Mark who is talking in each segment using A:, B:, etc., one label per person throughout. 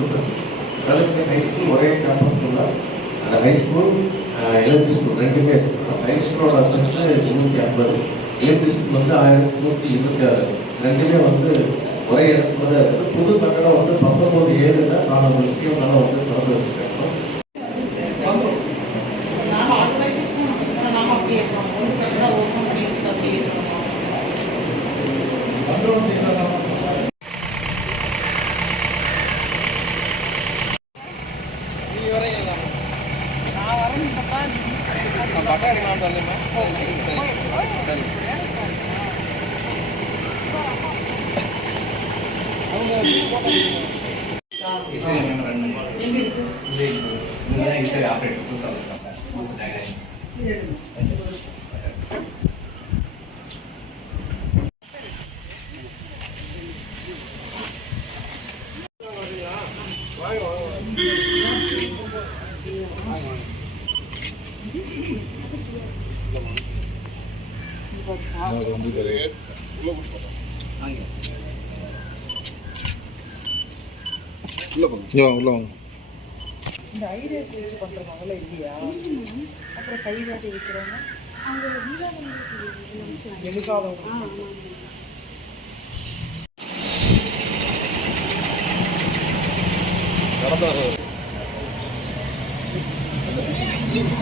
A: School collector high school ஒரே campus தான். அந்த ஹை ஸ்கூல் எலிமெண்ட்ரி ஸ்கூல் ரெண்டுமே இருக்கு ஹை ஸ்கூலோட ஸ்ட்ரென்த்து முந்நூற்றி ஐம்பது. எலிமெண்ட்ரி ஸ்கூல் வந்து ஆயிரத்தி நூற்றி இருபத்தி ஆறு. ரெண்டுமே வந்து ஒரே இடத்துல தான் இருக்குது புது கட்டடம் வந்து பத்தொம்பது ஒரு விஷயம் நல்லா வந்து திறந்து வச்சுருக்காங்க.
B: வரேன்ப்பா எங்க இருக்கு
C: உள்ள வாங்க.
B: இந்த ஐடியாஸ் வச்சு பண்றவங்கள இல்லையா? அப்புறம் கைதாட்டி வைக்கிறவங்க எதுக்காக நீங்க சாப்பிடுங்க நீங்க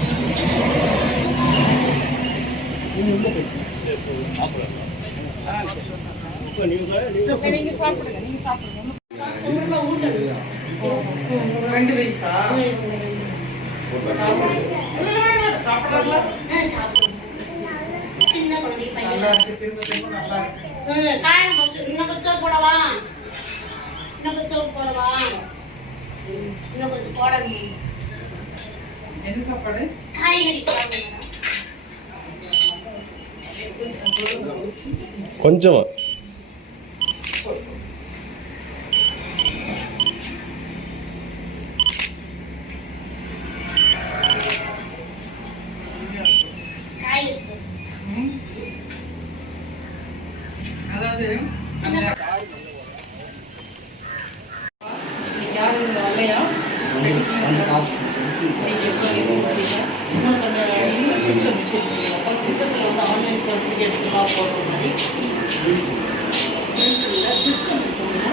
B: ரெண்டு வயசா சாப்பிடலாம்
D: சின்ன குழந்தை
B: நல்லா இருக்கு திரும்ப திரும்ப நல்லா இருக்கு
D: காயம் ஃபர்ஸ்ட் இன்னும் கொஞ்சம் சோப்பு போடவா இன்னும் கொஞ்சம் சோப்பு போடவா இன்னும் கொஞ்சம் போடணும்
B: என்ன சாப்பாடு?
D: காய்கறி போடணும்
C: கொஞ்சமா
D: காய்கறி சார்
B: அதாவது அந்த சிஸ்டம் அப்போ சிஸ்டத்தில் வந்து ஆன்லைன் சர்டிஃபிகேட்ஸ்லாம் போடுற மாதிரி சிஸ்டம் இருக்குங்களா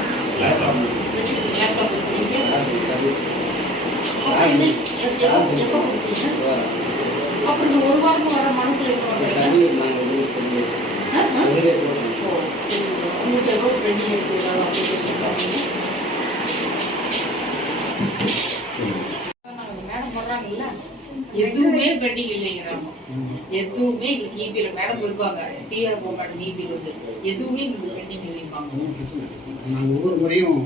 B: லேப்டாப் வச்சிருக்கீங்க எப்போ கொடுத்தீங்க அப்புறம் இந்த ஒரு வாரமா வர உங்களுக்கு எவ்வளோ பாருங்க. மேடம் வர்றாங்கல்ல எதுவுமே பெண்டிங் இல்லைங்கிறாங்க எதுவுமே எங்களுக்கு இபியில மேடம் இருப்பாங்க. டிஆர் மேடம் இபியில் வந்து எதுவுமே எங்களுக்கு பெண்டிங் இல்லைப்பாங்க
E: நாங்கள் ஒவ்வொரு முறையும்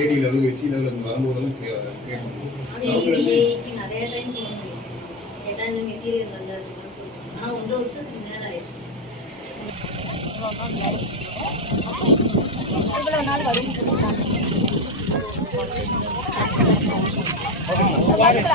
E: ஏடி லெவல் எஸ்சி லெவல் வரும்போதெல்லாம் கேட்கணும்
D: நிறைய டைம் ஏதாவது மெட்டீரியல் நல்லா இருக்குன்னு ஆனால் ஒன்றரை வருஷத்துக்கு மேலே ஆயிடுச்சு.
F: அடுத்த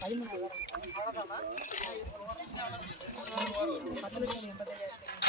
F: பதிமூணாயிரம் அவ்வளோதானா பத்து லட்சம் எண்பத்தையாயிரத்தி